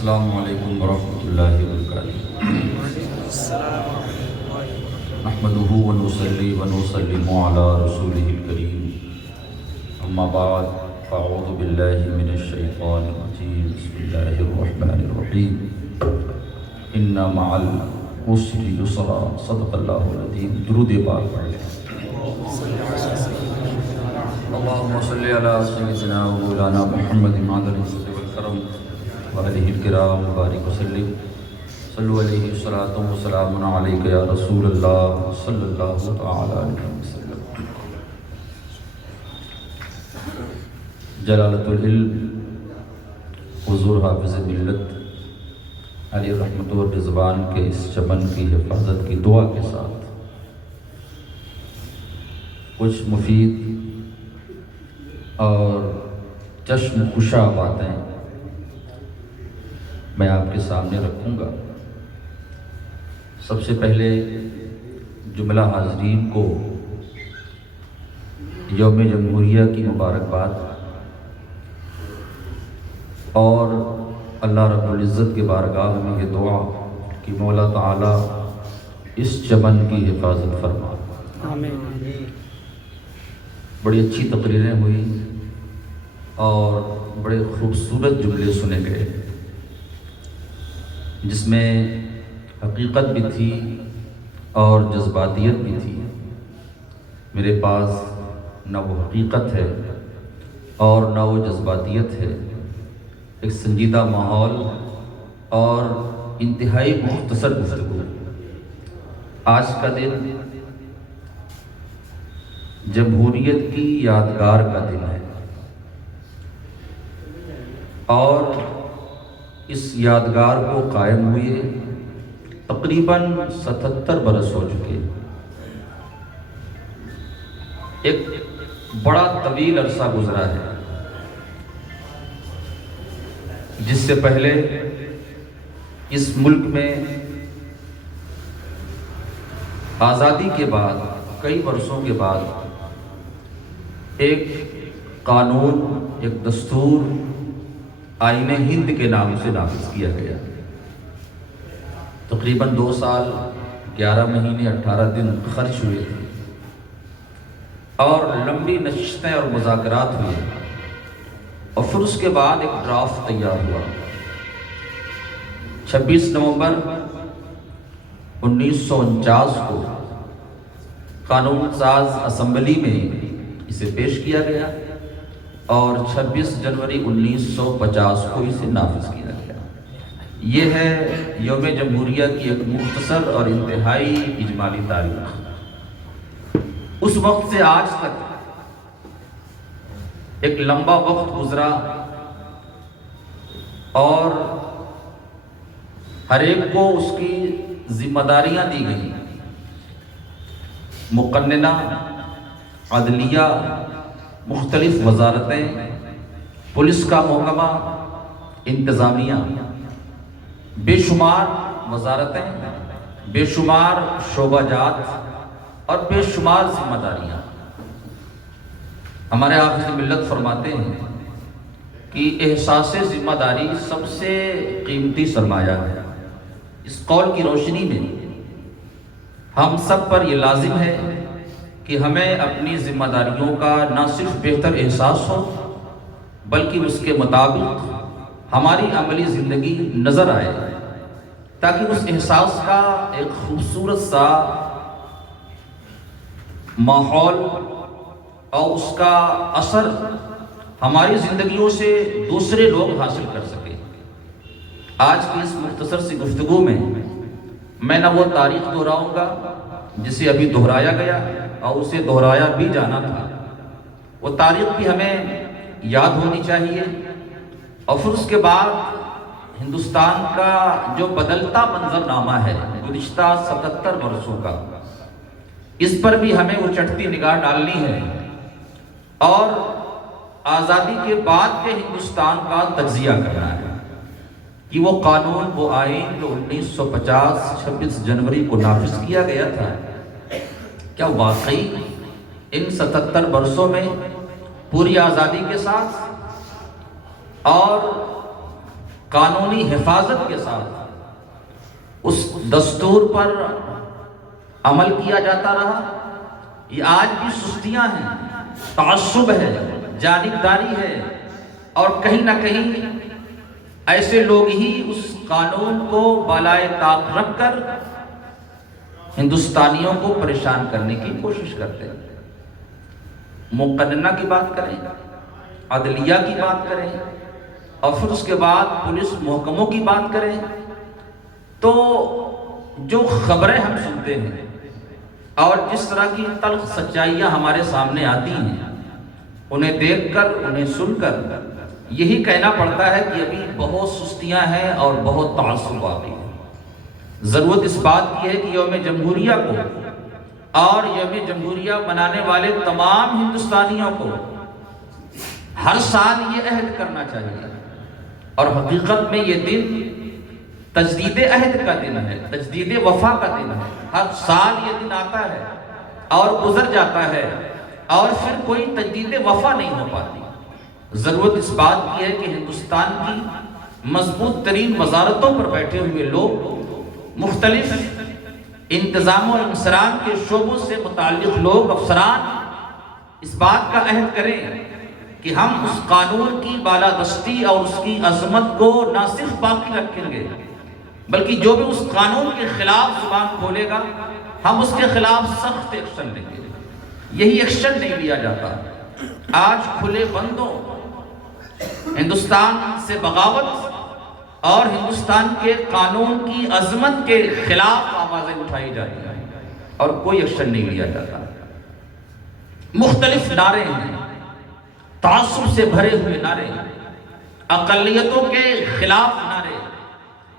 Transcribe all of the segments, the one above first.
السلام علیکم ورحمۃ اللہ وبرکاتہ۔ نحمدہ ونصلی ونسلم علی رسولہ الکریم، اما بعد فاعوذ باللہ من الشیطان الرجیم، بسم اللہ الرحمن الرحیم۔ ان مع العسر یسرا، صدق اللہ العظیم۔ درود پاک پڑھ لیں۔ اللہم صلی علی سیدنا و مولانا محمد معدن الصدق والکرم وآلہ الکرام وبارک وسلم۔ صلو علیہ الصلاۃ والسلام علیک یا رسول اللہ صلی اللہ تعالی علیہ وسلم۔ جلالۃ العلم حضور حافظ ملت علیہ رحمت و رضوان کے اس چمن کی حفاظت کی دعا کے ساتھ کچھ مفید اور چشم کشا باتیں میں آپ کے سامنے رکھوں گا۔ سب سے پہلے جملہ حاضرین کو یوم جمہوریہ کی مبارکباد اور اللہ رب العزت کے بارگاہ میں یہ دعا کہ مولا تعالیٰ اس چمن کی حفاظت فرما۔ آمین۔ بڑی اچھی تقریریں ہوئی اور بڑے خوبصورت جملے سنے گئے، جس میں حقیقت بھی تھی اور جذباتیت بھی تھی۔ میرے پاس نہ وہ حقیقت ہے اور نہ وہ جذباتیت ہے، ایک سنجیدہ ماحول اور انتہائی مختصر گفتگو۔ آج کا دن جمہوریت کی یادگار کا دن ہے اور اس یادگار کو قائم ہوئے تقریباً 77 برس ہو چکے۔ ایک بڑا طویل عرصہ گزرا ہے، جس سے پہلے اس ملک میں آزادی کے بعد کئی برسوں کے بعد ایک قانون، ایک دستور آئین ہند کے نام سے نافذ کیا گیا۔ تقریباً 2 سال 11 مہینے 18 دن خرچ ہوئے تھے اور لمبی نشستیں اور مذاکرات ہوئے، اور پھر اس کے بعد ایک ڈرافٹ تیار ہوا۔ 26 نومبر 1949 کو قانون ساز اسمبلی میں اسے پیش کیا گیا اور 26 جنوری 1950 کو اسے نافذ کیا گیا۔ یہ ہے یوم جمہوریہ کی ایک مختصر اور انتہائی اجمالی تاریخ۔ اس وقت سے آج تک ایک لمبا وقت گزرا اور ہر ایک کو اس کی ذمہ داریاں دی گئیں۔ مقننہ، عدلیہ، مختلف وزارتیں، پولیس کا محکمہ، انتظامیہ، بے شمار وزارتیں، بے شمار شعبہ جات اور بے شمار ذمہ داریاں۔ ہمارے حافظ ملت فرماتے ہیں کہ احساس ذمہ داری سب سے قیمتی سرمایہ ہے۔ اس قول کی روشنی میں ہم سب پر یہ لازم ہے کہ ہمیں اپنی ذمہ داریوں کا نہ صرف بہتر احساس ہو بلکہ اس کے مطابق ہماری عملی زندگی نظر آئے، تاکہ اس احساس کا ایک خوبصورت سا ماحول اور اس کا اثر ہماری زندگیوں سے دوسرے لوگ حاصل کر سکیں۔ آج کی اس مختصر سی گفتگو میں میں نہ وہ تاریخ دہراؤں گا جسے ابھی دہرایا گیا اور اسے دہرایا بھی جانا تھا۔ وہ تاریخ بھی ہمیں یاد ہونی چاہیے، اور پھر اس کے بعد ہندوستان کا جو بدلتا منظرنامہ ہے گزشتہ 77 برسوں کا، اس پر بھی ہمیں وہ چٹتی نگاہ ڈالنی ہے اور آزادی کے بعد کے ہندوستان کا تجزیہ کرنا ہے کہ وہ قانون، وہ آئین جو 1950 26 جنوری کو نافذ کیا گیا تھا، کیا واقعی ان 77 برسوں میں پوری آزادی کے ساتھ اور قانونی حفاظت کے ساتھ اس دستور پر عمل کیا جاتا رہا، یہ آج بھی سستیاں ہیں، تعصب ہے، جانبداری ہے، اور کہیں نہ کہیں ایسے لوگ ہی اس قانون کو بالائے طاق رکھ کر ہندوستانیوں کو پریشان کرنے کی کوشش کرتے ہیں۔ مقننہ کی بات کریں، عدلیہ کی بات کریں، اور پھر اس کے بعد پولیس محکموں کی بات کریں، تو جو خبریں ہم سنتے ہیں اور جس طرح کی تلخ سچائیاں ہمارے سامنے آتی ہیں، انہیں دیکھ کر، انہیں سن کر یہی کہنا پڑتا ہے کہ ابھی بہت سستیاں ہیں اور بہت تعصب باقی ہے۔ ضرورت اس بات کی ہے کہ یوم جمہوریہ کو اور یوم جمہوریہ منانے والے تمام ہندوستانیوں کو ہر سال یہ عہد کرنا چاہیے، اور حقیقت میں یہ دن تجدید عہد کا دن ہے، تجدید وفا کا دن ہے۔ ہر سال یہ دن آتا ہے اور گزر جاتا ہے اور پھر کوئی تجدید وفا نہیں ہو پاتی۔ ضرورت اس بات کی ہے کہ ہندوستان کی مضبوط ترین وزارتوں پر بیٹھے ہوئے لوگ، مختلف انتظام و انصرام کے شعبوں سے متعلق لوگ، افسران اس بات کا عہد کریں کہ ہم اس قانون کی بالادستی اور اس کی عظمت کو نہ صرف باقی رکھیں گے، بلکہ جو بھی اس قانون کے خلاف زبان کھولے گا ہم اس کے خلاف سخت ایکشن لیں گے۔ یہی ایکشن نہیں لیا جاتا۔ آج کھلے بندوں ہندوستان سے بغاوت اور ہندوستان کے قانون کی عظمت کے خلاف آوازیں اٹھائی جاتی ہیں اور کوئی ایکشن نہیں لیا جاتا۔ مختلف نعرے ہیں، تعصب سے بھرے ہوئے نعرے، اقلیتوں کے خلاف نعرے،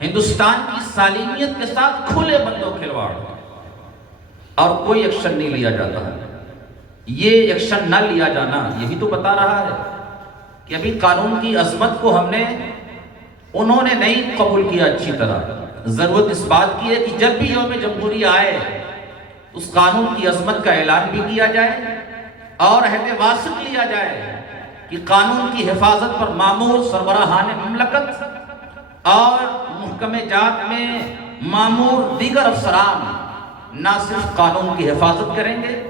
ہندوستان کی سالمیت کے ساتھ کھلے بندوں کھلواڑ، اور کوئی ایکشن نہیں لیا جاتا۔ یہ ایکشن نہ لیا جانا یہی تو بتا رہا ہے کہ ابھی قانون کی عظمت کو انہوں نے نہیں قبول کیا اچھی طرح۔ ضرورت اس بات کی ہے کہ جب بھی یوم جمہوریہ آئے اس قانون کی عظمت کا اعلان بھی کیا جائے اور عہد واثق لیا جائے کہ قانون کی حفاظت پر مامور سربراہان مملکت اور محکمہ جات میں مامور دیگر افسران نہ صرف قانون کی حفاظت کریں گے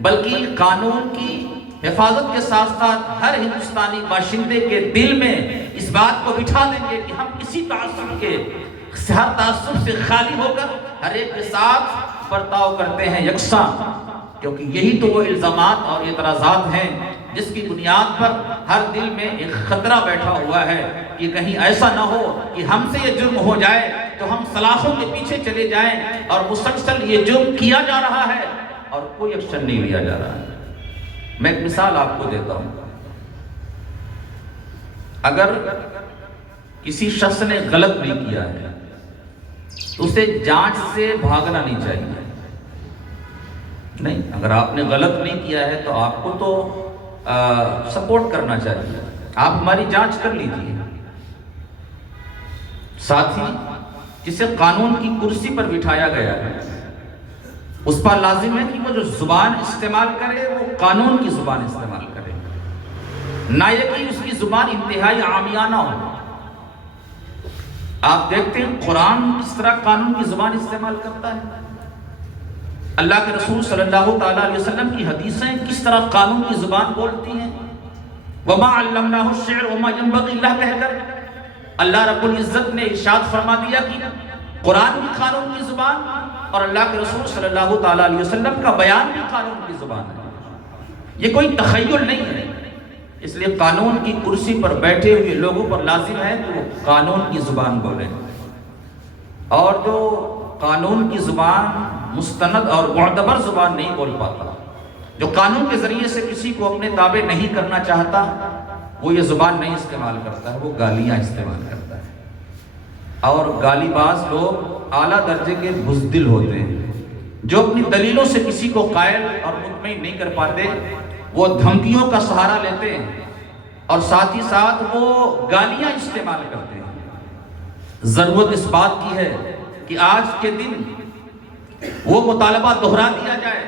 بلکہ قانون کی حفاظت کے ساتھ ساتھ ہر ہندوستانی باشندے کے دل میں اس بات کو بٹھا دیں گے کہ ہم کسی ہر تعصب سے خالی ہو کر ہر ایک کے ساتھ برتاؤ کرتے ہیں یکساں، کیونکہ یہی تو وہ الزامات اور اعتراضات ہیں جس کی بنیاد پر ہر دل میں ایک خطرہ بیٹھا ہوا ہے کہ کہیں ایسا نہ ہو کہ ہم سے یہ جرم ہو جائے تو ہم سلاخوں کے پیچھے چلے جائیں اور مسلسل یہ جرم کیا جا رہا ہے اور کوئی ایکشن نہیں لیا جا رہا ہے۔ میں ایک مثال آپ کو دیتا ہوں۔ اگر کسی شخص نے غلط نہیں کیا ہے تو اسے جانچ سے بھاگنا نہیں چاہیے۔ نہیں، اگر آپ نے غلط نہیں کیا ہے تو آپ کو تو سپورٹ کرنا چاہیے، آپ ہماری جانچ کر لیجیے۔ ساتھ ہی جسے قانون کی کرسی پر بٹھایا گیا ہے اس پر لازم ہے کہ وہ جو زبان استعمال کرے وہ قانون کی زبان استعمال کرے، نہ یہ کہ اس کی زبان انتہائی عامیانہ ہو۔ آپ دیکھتے ہیں قرآن کس طرح قانون کی زبان استعمال کرتا ہے، اللہ کے رسول صلی اللہ تعالیٰ علیہ وسلم کی حدیثیں کس طرح قانون کی زبان بولتی ہیں۔ وَمَا عَلَّمْنَاهُ الشِّعْرَ وَمَا يَنبَغِي لَهُ کہہ کر اللہ رب العزت نے ارشاد فرما دیا کہ قرآن بھی قانون کی زبان اور اللہ کے رسول صلی اللہ تعالیٰ علیہ وسلم کا بیان بھی قانون کی زبان ہے۔ یہ کوئی تخیل نہیں ہے، اس لیے قانون کی کرسی پر بیٹھے ہوئے لوگوں پر لازم ہے کہ وہ قانون کی زبان بولیں، اور جو قانون کی زبان مستند اور معتبر زبان نہیں بول پاتا، جو قانون کے ذریعے سے کسی کو اپنے تابع نہیں کرنا چاہتا، وہ یہ زبان نہیں استعمال کرتا ہے، وہ گالیاں استعمال کرتا ہے۔ اور گالی باز لوگ اعلیٰ درجے کے بزدل ہوتے ہیں، جو اپنی دلیلوں سے کسی کو قائل اور مطمئن نہیں کر پاتے، وہ دھمکیوں کا سہارا لیتے ہیں اور ساتھ ہی ساتھ وہ گالیاں استعمال کرتے ہیں۔ ضرورت اس بات کی ہے کہ آج کے دن وہ مطالبہ دہرا دیا جائے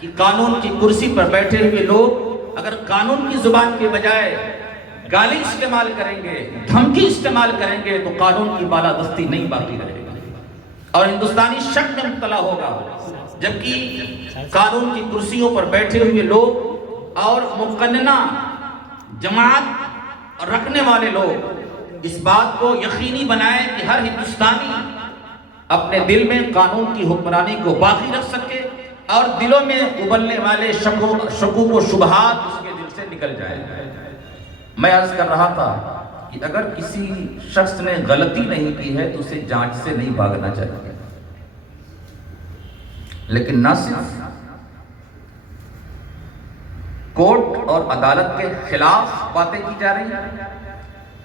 کہ قانون کی کرسی پر بیٹھے ہوئے لوگ اگر قانون کی زبان کے بجائے گالی استعمال کریں گے، دھمکی استعمال کریں گے تو قانون کی بالادستی نہیں باقی رہے گی اور ہندوستانی شک میں مبتلا ہوگا، جبکہ قانون کی کرسیوں پر بیٹھے ہوئے لوگ اور مقننہ جماعت رکھنے والے لوگ اس بات کو یقینی بنائیں کہ ہر ہندوستانی اپنے دل میں قانون کی حکمرانی کو باقی رکھ سکے اور دلوں میں ابلنے والے شکوک و شبہات اس کے دل سے نکل جائیں۔ میں عرض کر رہا تھا کہ اگر کسی شخص نے غلطی نہیں کی ہے تو اسے جانچ سے نہیں بھاگنا چاہیے، لیکن نہ صرف کورٹ اور عدالت کے خلاف باتیں کی جا رہی ہیں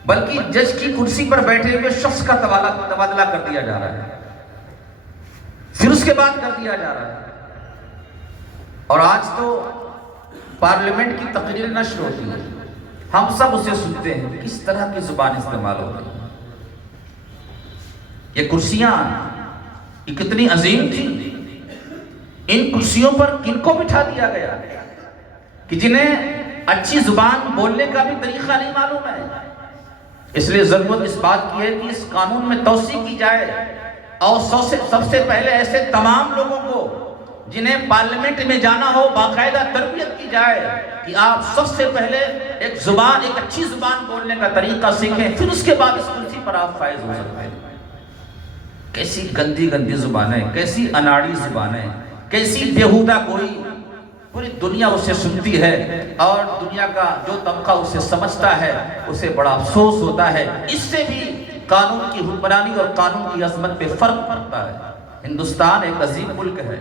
بلکہ جج کی کرسی پر بیٹھے ہوئے شخص کا تبادلہ کر دیا جا رہا ہے، پھر اس کے بعد کر دیا جا رہا ہے۔ اور آج تو پارلیمنٹ کی تقریر نشر ہوتی ہے، ہم سب اسے سنتے ہیں، کس طرح کی زبان استعمال ہوتی ہے۔ یہ کرسیاں یہ کتنی عظیم تھی، ان کرسیوں پر کن کو بٹھا دیا گیا کہ جنہیں اچھی زبان بولنے کا بھی طریقہ نہیں معلوم ہے۔ اس لیے ضرورت اس بات کی ہے کہ اس قانون میں توسیع کی جائے اور سب سے پہلے ایسے تمام لوگوں کو جنہیں پارلیمنٹ میں جانا ہو باقاعدہ تربیت کی جائے کہ آپ سب سے پہلے ایک اچھی زبان بولنے کا طریقہ سیکھیں، پھر اس کے بعد اس کرسی پر آپ فائز ہو سکتے ہیں۔ کیسی گندی گندی زبانیں، کیسی اناڑی زبانیں، کیسی بیہودہ گوئی، پوری دنیا اسے سنتی ہے اور دنیا کا جو طبقہ اسے سمجھتا ہے اسے بڑا افسوس ہوتا ہے۔ اس سے بھی قانون کی حکمرانی اور قانون کی عظمت پہ فرق پڑتا ہے۔ ہندوستان ایک عظیم ملک ہے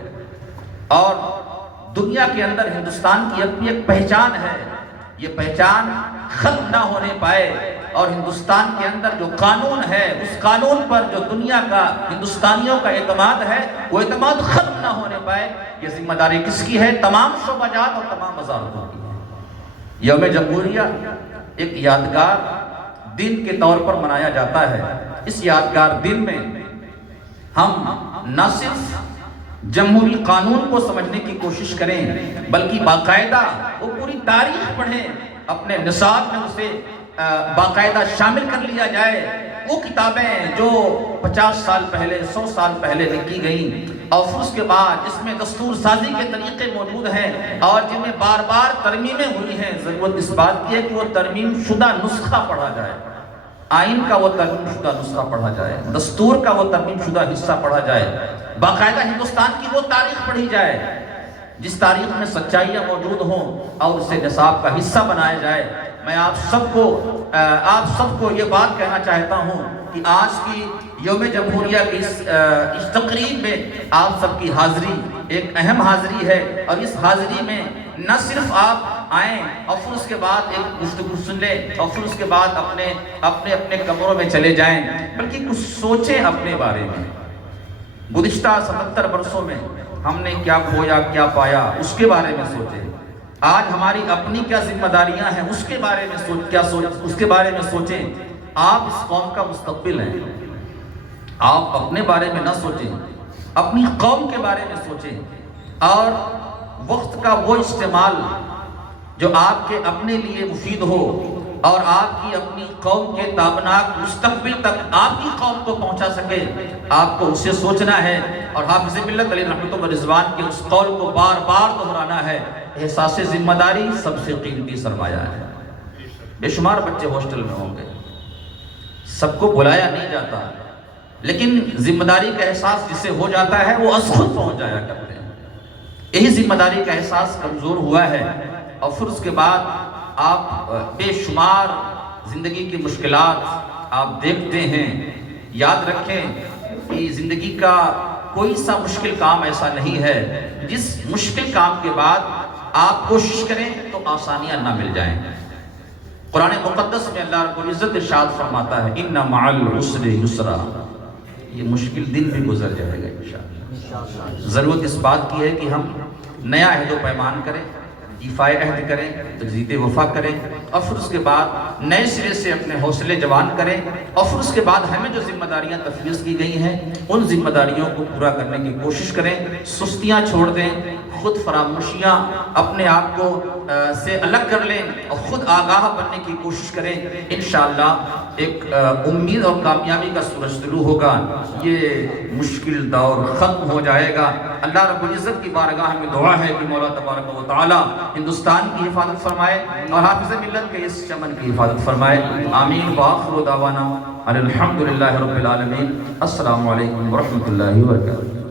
اور دنیا کے اندر ہندوستان کی اپنی ایک پہچان ہے، یہ پہچان ختم نہ ہونے پائے اور ہندوستان کے اندر جو قانون ہے اس قانون پر جو دنیا کا ہندوستانیوں کا اعتماد ہے وہ اعتماد ختم نہ ہونے پائے۔ یہ ذمہ داری کس کی ہے؟ تمام شعبہ جات اور تمام وزارتوں کی ہے۔ یوم جمہوریہ ایک یادگار دن کے طور پر منایا جاتا ہے۔ اس یادگار دن میں ہم نہ صرف جمہوری قانون کو سمجھنے کی کوشش کریں بلکہ باقاعدہ وہ پوری تاریخ پڑھیں، اپنے نصاب میں اسے باقاعدہ شامل کر لیا جائے۔ وہ کتابیں جو 50 سال پہلے 100 سال پہلے لکھی گئیں اور پھر اس کے بعد اس میں دستور سازی کے طریقے موجود ہیں اور جن میں بار بار ترمیمیں ہوئی ہیں، ضرورت اس بات کی ہے کہ وہ ترمیم شدہ نسخہ پڑھا جائے، آئین کا وہ ترمیم شدہ نسخہ پڑھا جائے، دستور کا وہ ترمیم شدہ حصہ پڑھا جائے، باقاعدہ ہندوستان کی وہ تاریخ پڑھی جائے جس تاریخ میں سچائیاں موجود ہوں اور اسے نصاب کا حصہ بنایا جائے۔ میں آپ سب کو یہ بات کہنا چاہتا ہوں کہ آج کی یوم جمہوریہ کی اس تقریب میں آپ سب کی حاضری ایک اہم حاضری ہے اور اس حاضری میں نہ صرف آپ آئیں اور پھر اس کے بعد ایک گفتگو سن لیں اور پھر اس کے بعد اپنے کمروں میں چلے جائیں، بلکہ کچھ سوچیں اپنے بارے میں۔ گزشتہ 77 برسوں میں ہم نے کیا کھویا کیا پایا اس کے بارے میں سوچیں۔ آج ہماری اپنی کیا ذمہ داریاں ہیں اس کے بارے میں سوچیں۔ آپ اس قوم کا مستقبل ہیں، آپ اپنے بارے میں نہ سوچیں، اپنی قوم کے بارے میں سوچیں اور وقت کا وہ استعمال جو آپ کے اپنے لیے مفید ہو اور آپ کی اپنی قوم کے تابناک مستقبل تک آپ کی قوم کو پہنچا سکے، آپ کو اسے سوچنا ہے اور حافظ ملت علیہ رحمۃ و رضوان کے اس قول کو بار بار دہرانا ہے۔ احساس ذمہ داری سب سے قیمتی سرمایہ ہے۔ بے شمار بچے ہاسٹل میں ہوں گے، سب کو بلایا نہیں جاتا، لیکن ذمہ داری کا احساس جسے ہو جاتا ہے وہ از خود پہنچ جایا کرتے ہیں۔ یہی ذمہ داری کا احساس کمزور ہوا ہے اور پھر اس کے بعد آپ بے شمار زندگی کی مشکلات آپ دیکھتے ہیں۔ یاد رکھیں کہ زندگی کا کوئی سا مشکل کام ایسا نہیں ہے جس مشکل کام کے بعد آپ کوشش کریں تو آسانیاں نہ مل جائیں۔ قرآن مقدس میں اللہ رب العزت ارشاد فرماتا ہے اِنَّ مَعَ الْعُسْرِ يُسْرًا، یہ مشکل دن بھی گزر جائے گا انشاءاللہ۔ ضرورت اس بات کی ہے کہ ہم نیا عہد و پیمان کریں، ایفائے عہد کریں، تجدید وفا کریں اور پھر اس کے بعد نئے سرے سے اپنے حوصلے جوان کریں اور پھر اس کے بعد ہمیں جو ذمہ داریاں تفویض کی گئی ہیں ان ذمہ داریوں کو پورا کرنے کی کوشش کریں، سستیاں چھوڑ دیں، خود فراموشیاں اپنے آپ کو سے الگ کر لیں اور خود آگاہ بننے کی کوشش کریں، انشاءاللہ ایک امید اور کامیابی کا سورج طلوع ہوگا، یہ مشکل دور ختم ہو جائے گا۔ اللہ رب العزت کی بارگاہ میں دعا ہے کہ مولا تبارک و تعالی ہندوستان کی حفاظت فرمائے اور حافظ ملت کے اس چمن کی حفاظت فرمائے، آمین۔ وآخر دعوانا الحمدللہ رب العالمین۔ السلام علیکم ورحمۃ اللہ وبرکاتہ۔